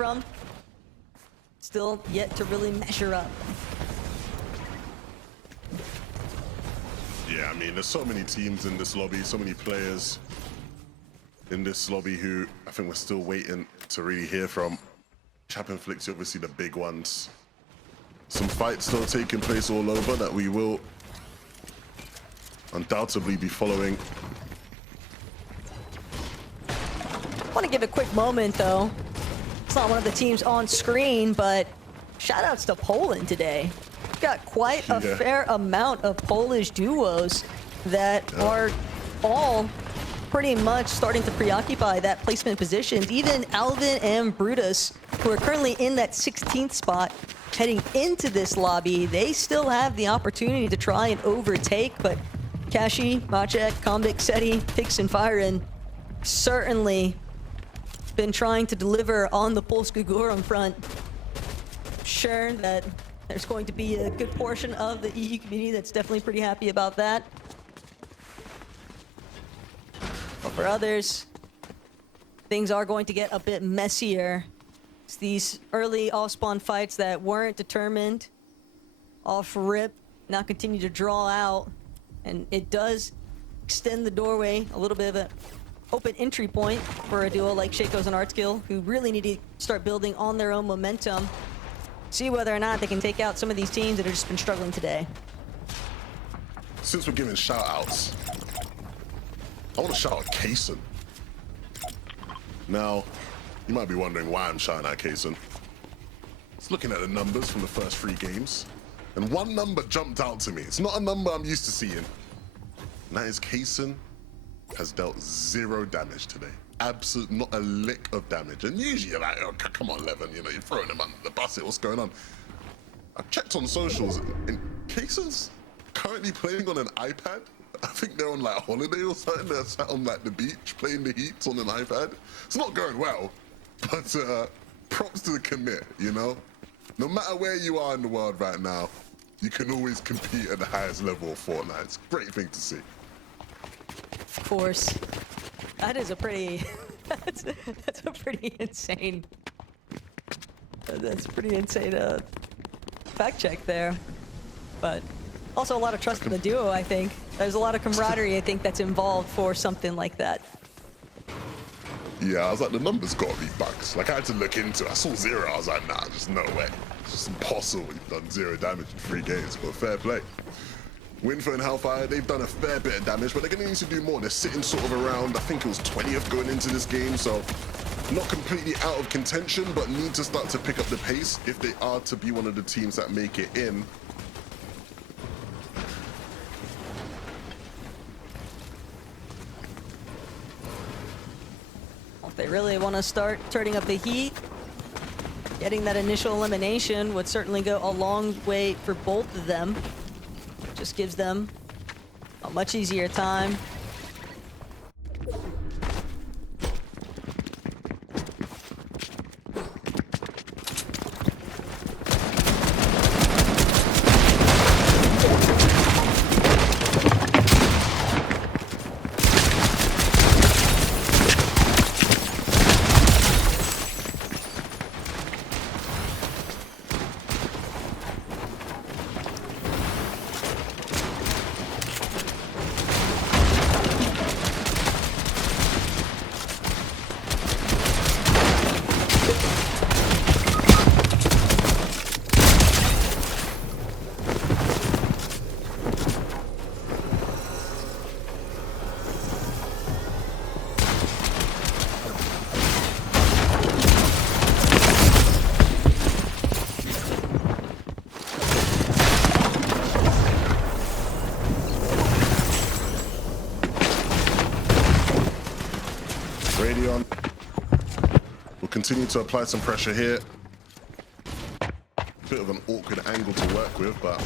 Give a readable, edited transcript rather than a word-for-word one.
from, still yet to really measure up. Yeah, I mean, there's so many teams in this lobby, so many players in this lobby who I think we're still waiting to really hear from. Chap and Flixie, obviously the big ones. Some fights still taking place all over that we will undoubtedly be following. I want to give a quick moment though. It's not one of the teams on screen, but shout outs to Poland today. We've got quite a fair amount of Polish duos that are all pretty much starting to preoccupy that placement positions. Even Alvin and Brutus, who are currently in that 16th spot, heading into this lobby, they still have the opportunity to try and overtake, but Kashi, Maciek, Kombik, Seti, Pix, and Firen certainly been trying to deliver on the Polsku Górum front. Sure that there's going to be a good portion of the EU community that's definitely pretty happy about that. But for others, things are going to get a bit messier. It's these early off-spawn fights that weren't determined off-rip now continue to draw out, and it does extend the doorway, a little bit of an open entry point for a duo like Shakos and Artskill, who really need to start building on their own momentum. See whether or not they can take out some of these teams that have just been struggling today. Since we're giving shout-outs, I want to shout out Kaysen. Now, you might be wondering why I'm shouting out Kaysen. Just looking at the numbers from the first 3 games, and one number jumped out to me. It's not a number I'm used to seeing. And that is Kaysen has dealt 0 damage today. Absolutely not a lick of damage. And usually you're like, oh, come on, Levin, you know, you're throwing him under the bus. What's going on? I checked on socials, and Kaysen's currently playing on an iPad. I think they're on like holiday or something. They're sat on like the beach playing the Heat on an iPad. It's not going well, but props to the commit, you know? No matter where you are in the world right now, you can always compete at the highest level of Fortnite. It's a great thing to see. Of course. That is a pretty... that's a pretty insane... That's pretty insane fact check there. But also a lot of trust in the duo, I think. There's a lot of camaraderie, I think, that's involved for something like that. Yeah, I was like, the numbers gotta be bugs. Like, I had to look into it. I saw 0, I was like, nah, just no way. It's just impossible. You've done 0 damage in 3 games, but fair play. Winfer and Hellfire, they've done a fair bit of damage, but they're gonna need to do more. They're sitting sort of around, I think it was 20th going into this game, so not completely out of contention, but need to start to pick up the pace if they are to be one of the teams that make it in. If they really want to start turning up the heat, getting that initial elimination would certainly go a long way for both of them. Just gives them a much easier time. Radion will continue to apply some pressure here. Bit of an awkward angle to work with, but